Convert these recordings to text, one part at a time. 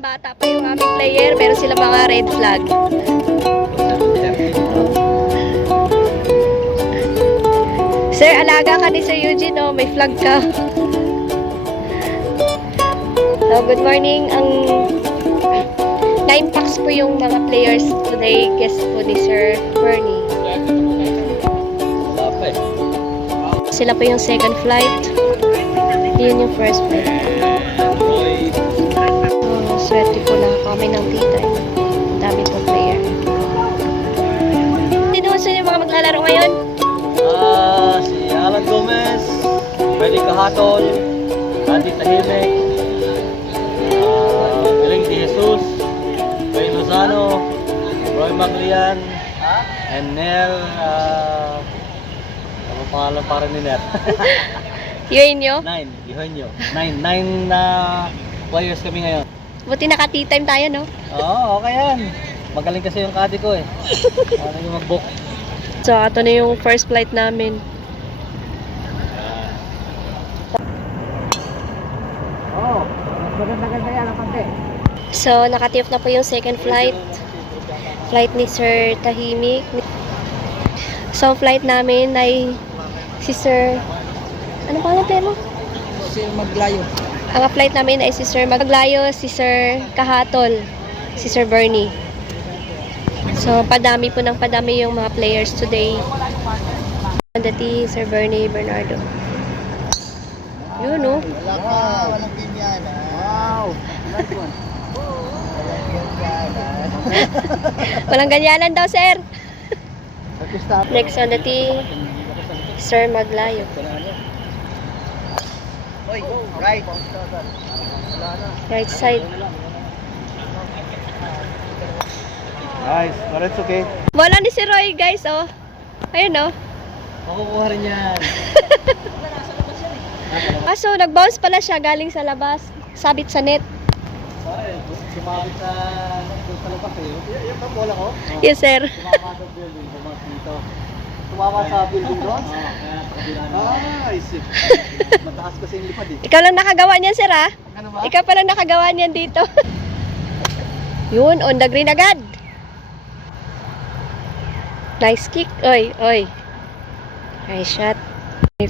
bata pa yung aming player, pero sila mga red flag. Sir, alaga ka ni Sir Eugene, oh. May flag ka. So, good morning. Ang 9 packs po yung mga players today. Guest po ni Sir Bernie. Sila po yung second flight. Yun yung first flight. Swerte po na kami ng tita. Ang dami po player. Sino yung mga maglalaro ngayon? Si Alan Gomez, Freddy Cahatol, Andy Tahimik, Miling De Jesus, Ray Lozano, Roy Maglian, and Nel, ano pangalan para ni Nel? Yuenyo? 9 na players kami ngayon. Buti naka-tea time tayo, no? Oo, okay yan. Magaling kasi yung kadi ko eh. Magaling yung mag-book. So, ito na yung first flight namin. Oo, maganda yan ang pante. So, nakatiff na po yung second flight. Flight ni Sir Tahimik. So, flight namin ay si Sir... Ano pa natin mo? Si Maglayo. Ang flight namin ay si Sir Maglayo, si Sir Kahatol, si Sir Bernie. So, padami po ng padami yung mga players today. Dati, Sir Bernie Bernardo. Yun, no? Walang ganyan. Wow! Walang ganyanan daw, sir. Next on the tee, Sir Maglayo. Right. Right side. Nice, but it's okay. Wala ni si Roy, guys, oh. Ayun, oh. Makukuha rin yan. So, nag-bounce pala siya galing sa labas. Sabit sa net. Sumabit sa labas eh. Yung bola ko? Yes, sir. Sumama sa building, sumama dito. Sumama sa building doon? Oo, kaya sa kabila na. I see. Mataas kasi yung lipad eh. Ikaw lang nakagawa niyan, sir, ha? Ano ba? Ikaw pa lang nakagawa niyan dito. Yun, on the green agad. Nice kick. Oy, oy. Nice shot.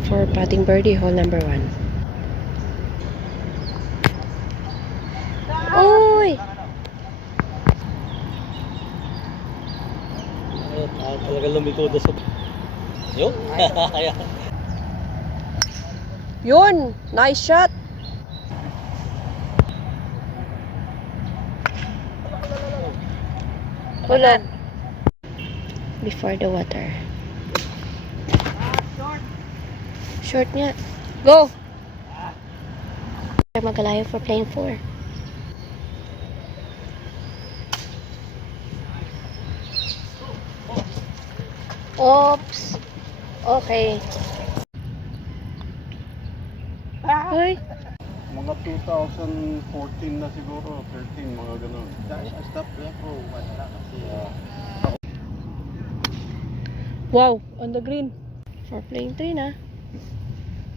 For putting birdie, hole number 1. Uy! Talaga lumiko doon sa... Yun? Yun! Nice shot! Kulog. Before the water. Short nga. Go! Magalayo for playing 4. Oops! Okay. Hoy! Mga 2014 na siguro, 13, mga ganun. Stop lang bro, wala kasi. Wow! On the green. For playing 3 na.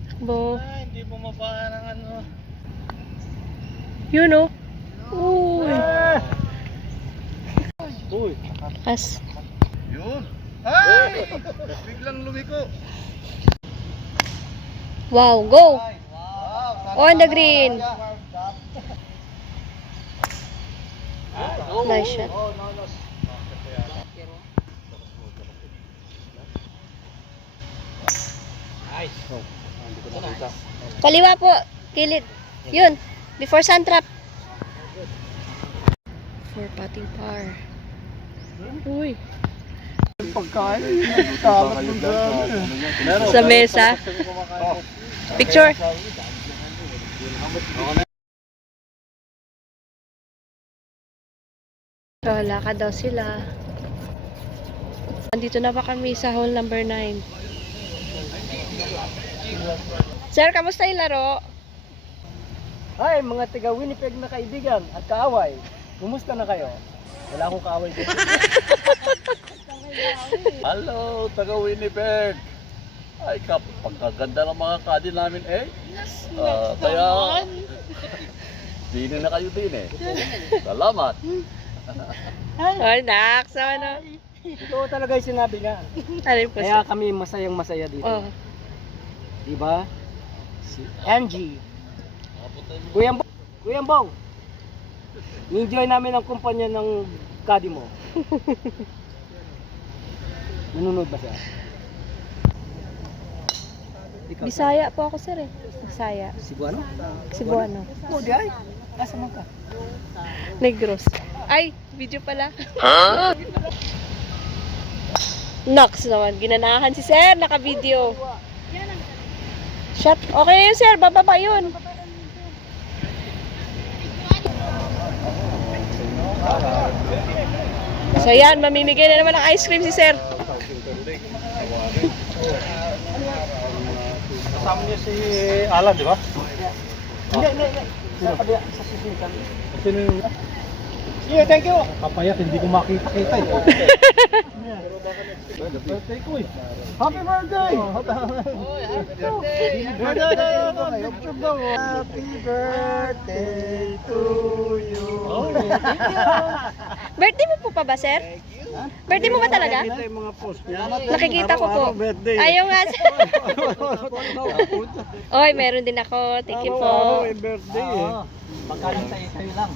Takbo. Hindi bumaba ng ano. Yun, oh. Uy! Uy! As. Yun! Ay! Biglang lumiko. Wow! Go! Wow! On the green. Nice shot. Nice. Hindi ko nakita. Kaliwa po. Kilid. Yun. Before sun trap. For putting par. Uy. Pagkain, tamat mo Sa mesa. Picture. So, lakad daw sila. Andito na ba kami sa hole number 9? Sir, kamusta yung laro? Hi mga taga Winnipeg na kaibigan at kaaway. Kumusta na kayo? Wala akong kaaway dito. Hello, taga Winnipeg. Ay, pagkaganda ng mga kadi namin eh. Kaya Sino na kayo din eh. Salamat. Oh, Nax, ano? Ito talaga yung sinabi niya. Ano yung puso? Kaya kami masayang masaya dito. Oh. Diba? Si Angie. Kuyang Bong. Enjoy namin ang kumpanya ng Kadi mo. Nanonood ba siya? Ikaw, Bisaya po ako, sir eh. Bisaya. Cebuano? Cebuano. Oh, di ay. Asa man ka? Negros. Ay, video pala. Nax naman, ginanahan si sir, naka-video. Shot. Okay yun, sir, bababa yun. So yan, mamimigay na naman ng ice cream si sir. Kasama niya si Alan, di ba? Hindi. Sa kabila, sa susunod. Sino yung... Yeah, thank you. Papayat, hindi ko makita-kita eh. Birthday ko eh. Happy birthday! Happy birthday to you. Birthday mo po pa ba, sir? Birthday mo ba talaga? Nakikita yung mga post niya. Nakikita ko po. Araw-araw birthday. Ayaw nga, sir. Oy, meron din ako. Thank you po. Araw-araw yung birthday eh. Pagkain sa'yo lang.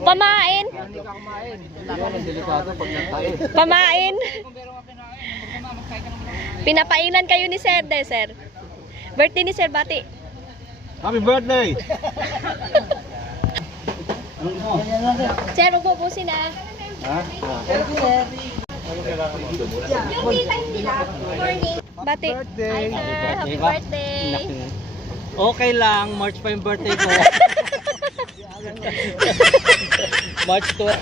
Pamain. Hindi ka kumain. Yan ang delikado pag nagtayo. Pamain. Pinapainan kayo ni Sir, sir. Birthday ni Sir Bati. Happy birthday! Sir, ububusin na. Ha? Yung tita hindi na. Morning. Bati. Hi, sir. Happy birthday. Okay lang, March pa yung birthday ko. March 12.